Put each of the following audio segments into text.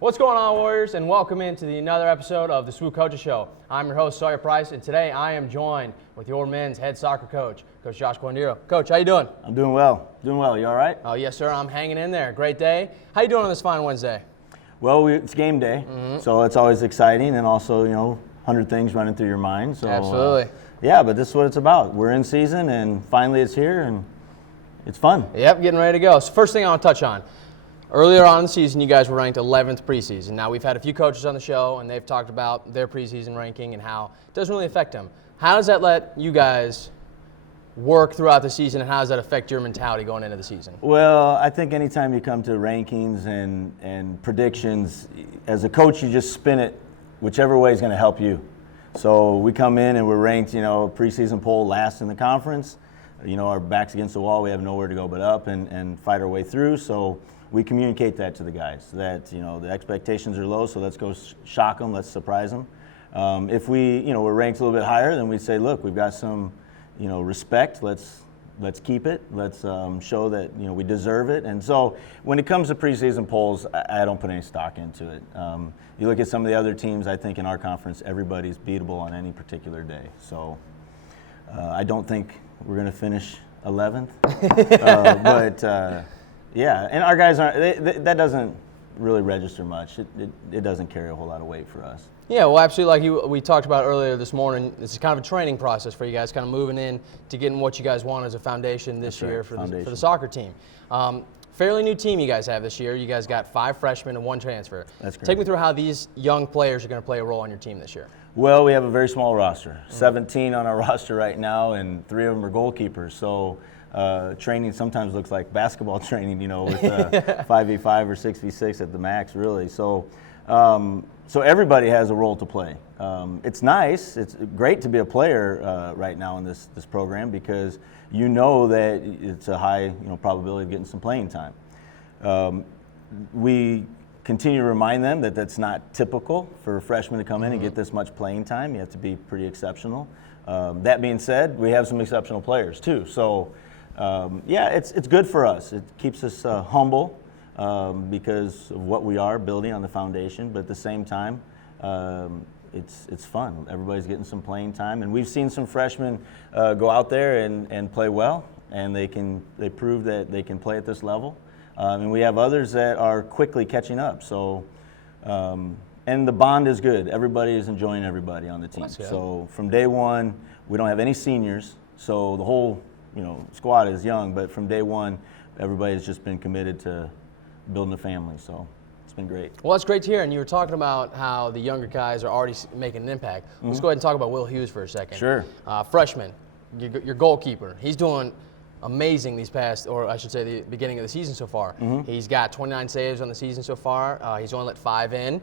What's going on, Warriors, and welcome into another episode of the SWU Coaches Show. I'm your host, Sawyer Price, and today I am joined with your men's head soccer coach, Coach Josh Quarandillo. Coach, how you doing? I'm doing well. Doing well. You all right? Oh, yes, sir. I'm hanging in there. Great day. How you doing on this fine Wednesday? Well, it's game day, so it's always exciting, and also, 100 things running through your mind. So, Absolutely. Yeah, but this is what it's about. We're in season, and finally it's here, and it's fun. Yep, getting ready to go. So first thing I want to touch on. Earlier on in the season, you guys were ranked 11th preseason. Now, we've had a few coaches on the show, and they've talked about their preseason ranking and how it doesn't really affect them. How does that let you guys work throughout the season, and how does that affect your mentality going into the season? Well, I think anytime you come to rankings and predictions, as a coach, you just spin it whichever way is going to help you. So we come in and we're ranked, preseason poll last in the conference. Our back's against the wall. We have nowhere to go but up and fight our way through. So we communicate that to the guys, that, the expectations are low, so let's go shock them, let's surprise them. If we're ranked a little bit higher, then we say, look, we've got some, respect, let's keep it, let's show that, we deserve it. And so when it comes to preseason polls, I don't put any stock into it. You look at some of the other teams, I think in our conference, everybody's beatable on any particular day. So I don't think we're going to finish 11th, but yeah, and our guys aren't. That doesn't really register much. It doesn't carry a whole lot of weight for us. Yeah, well, absolutely. Like we talked about earlier this morning, this is kind of a training process for you guys, kind of moving in to getting what you guys want as a foundation this year for the soccer team. Fairly new team you guys have this year. You guys got 5 freshmen and 1 transfer. That's correct. Take me through how these young players are going to play a role on your team this year. Well, we have a very small roster. 17 on our roster right now, and 3 of them are goalkeepers. So training sometimes looks like basketball training, with 5v5 or 6v6 at the max, really. So everybody has a role to play. It's nice. It's great to be a player right now in this program, because that it's a high probability of getting some playing time. We continue to remind them that that's not typical for freshmen to come in and get this much playing time. You have to be pretty exceptional. That being said, we have some exceptional players too. So it's good for us. It keeps us humble because of what we are building on the foundation, but at the same time, it's fun. Everybody's getting some playing time, and we've seen some freshmen go out there and play well, and they prove that they can play at this level. And we have others that are quickly catching up. So, and the bond is good. Everybody is enjoying everybody on the team. So from day one, we don't have any seniors. So the whole squad is young, but from day one, everybody has just been committed to building a family. So it's been great. Well, that's great to hear. And you were talking about how the younger guys are already making an impact. Let's go ahead and talk about Will Hughes for a second. Sure. Freshman, your goalkeeper. He's doing amazing these past, or I should say the beginning of the season so far. He's got 29 saves on the season so far. He's only let 5 in.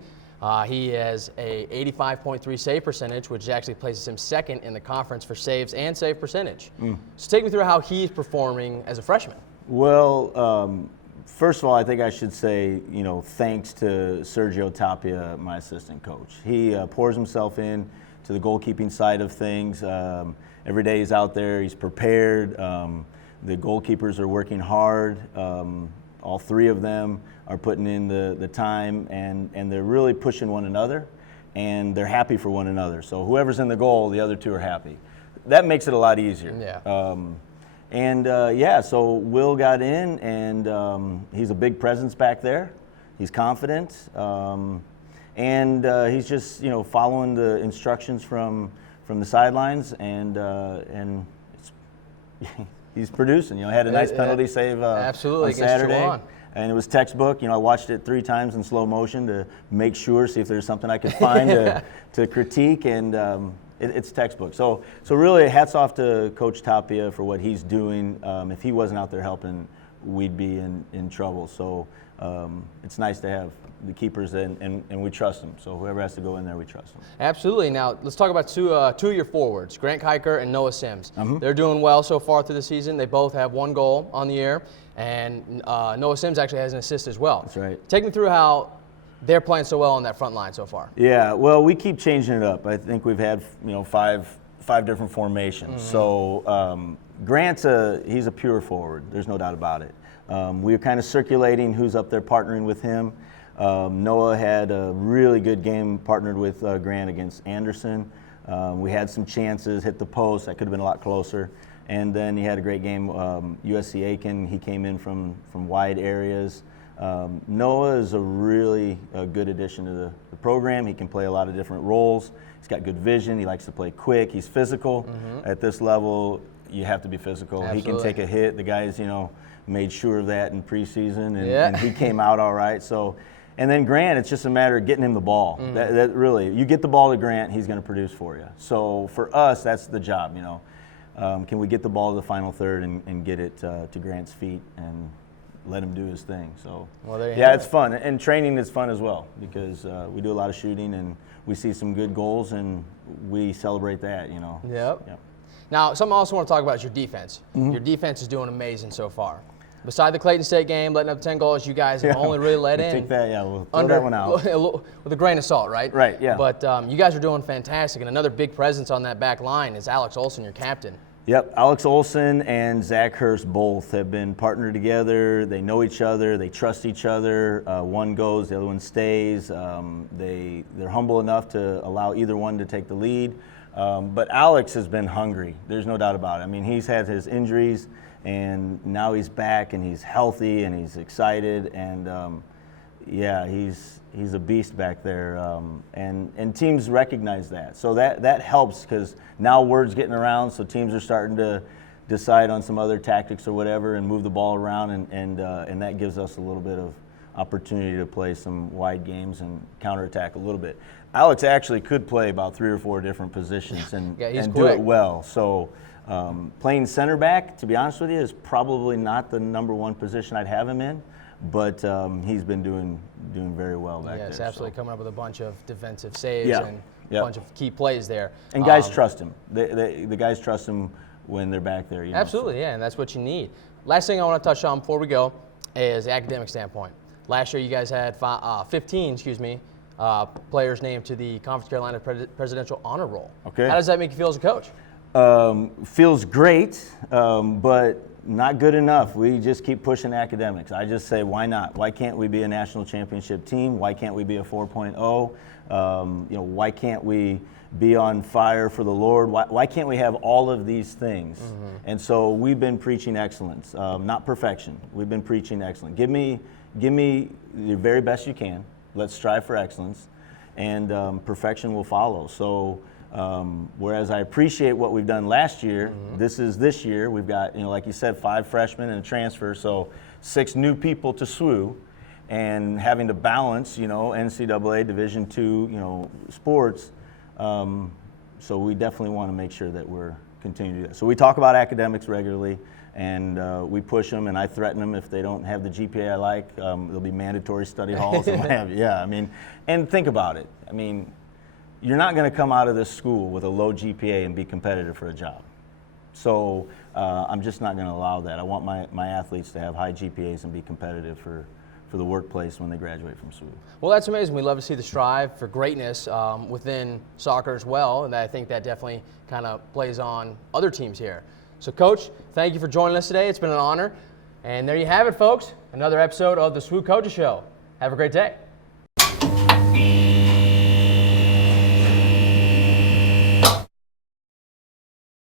He has a 85.3 save percentage, which actually places him second in the conference for saves and save percentage. So take me through how he's performing as a freshman. Well, first of all, I think I should say, thanks to Sergio Tapia, my assistant coach. He pours himself in to the goalkeeping side of things. Every day he's out there, he's prepared. The goalkeepers are working hard. All 3 of them are putting in the time, and they're really pushing one another, and they're happy for one another. So whoever's in the goal, the other 2 are happy. That makes it a lot easier. Yeah. So Will got in, and he's a big presence back there. He's confident, and he's just following the instructions from the sidelines, and it's he's producing. Had a nice penalty save absolutely on Saturday, against Juwan. And it was textbook. I watched it 3 times in slow motion to make sure, see if there's something I could find to critique, and it's textbook. So really, hats off to Coach Tapia for what he's doing. If he wasn't out there helping, we'd be in trouble. So it's nice to have the keepers, and we trust them. So whoever has to go in there, we trust them. Absolutely. Now let's talk about two of your forwards, Grant Kiker and Noah Sims. They're doing well so far through the season. They both have 1 goal on the year, and Noah Sims actually has an assist as well. That's right. Take me through how they're playing so well on that front line so far. Yeah, well, we keep changing it up. I think we've had 5 different formations. So Grant's he's a pure forward. There's no doubt about it. We're kind of circulating who's up there partnering with him. Noah had a really good game, partnered with Grant against Anderson. We had some chances, hit the post. That could have been a lot closer. And then he had a great game. USC Aiken, he came in from wide areas. Noah is a really good addition to the program. He can play a lot of different roles. He's got good vision. He likes to play quick. He's physical. At this level, you have to be physical. Absolutely. He can take a hit. The guys, made sure of that in preseason, and he came out all right. So, and then Grant, it's just a matter of getting him the ball. That really, you get the ball to Grant, he's going to produce for you. So for us, that's the job. Can we get the ball to the final third and get it to Grant's feet and let him do his thing? So, it's fun, and training is fun as well, because we do a lot of shooting and we see some good goals and we celebrate that. Yep. Now, something I also want to talk about is your defense. Your defense is doing amazing so far. Beside the Clayton State game, letting up 10 goals, you guys have only really let in. Take that, we'll throw that one out. With a grain of salt, right? Right, yeah. But you guys are doing fantastic, and another big presence on that back line is Alex Olson, your captain. Yep, Alex Olson and Zach Hurst both have been partnered together. They know each other. They trust each other. One goes, the other one stays. They're humble enough to allow either one to take the lead. But Alex has been hungry. There's no doubt about it. I mean, he's had his injuries, and now he's back, and he's healthy, and he's excited, and he's a beast back there, and teams recognize that. So that helps, because now word's getting around, so teams are starting to decide on some other tactics or whatever and move the ball around, and that gives us a little bit of opportunity to play some wide games and counterattack a little bit. Alex actually could play about 3 or 4 different positions and do it well. So playing center back, to be honest with you, is probably not the number one position I'd have him in, but he's been doing very well back there. Yes, absolutely, coming up with a bunch of defensive saves and a bunch of key plays there. And guys trust him. The guys trust him when they're back there. Absolutely, and that's what you need. Last thing I want to touch on before we go is the academic standpoint. Last year, you guys had 15 players named to the Conference Carolina Presidential Honor Roll. Okay. How does that make you feel as a coach? Feels great, but not good enough. We just keep pushing academics. I just say, why not? Why can't we be a national championship team? Why can't we be a 4.0? Why can't we be on fire for the Lord? Why can't we have all of these things? And so we've been preaching excellence, not perfection. We've been preaching excellence. Give me the very best you can. Let's strive for excellence, and perfection will follow. So whereas I appreciate what we've done last year, this year. We've got, like you said, 5 freshmen and a transfer, so 6 new people to SWU, and having to balance, NCAA Division II, sports. So we definitely want to make sure that we're continuing to do that. So we talk about academics regularly, and we push them, and I threaten them if they don't have the GPA I like. There'll be mandatory study halls and what have you. Yeah, and think about it. You're not going to come out of this school with a low GPA and be competitive for a job. So I'm just not going to allow that. I want my athletes to have high GPAs and be competitive for the workplace when they graduate from SWU. Well, that's amazing. We love to see the strive for greatness within soccer as well, and I think that definitely kind of plays on other teams here. So, Coach, thank you for joining us today. It's been an honor. And there you have it, folks. Another episode of the SWU Coaches Show. Have a great day.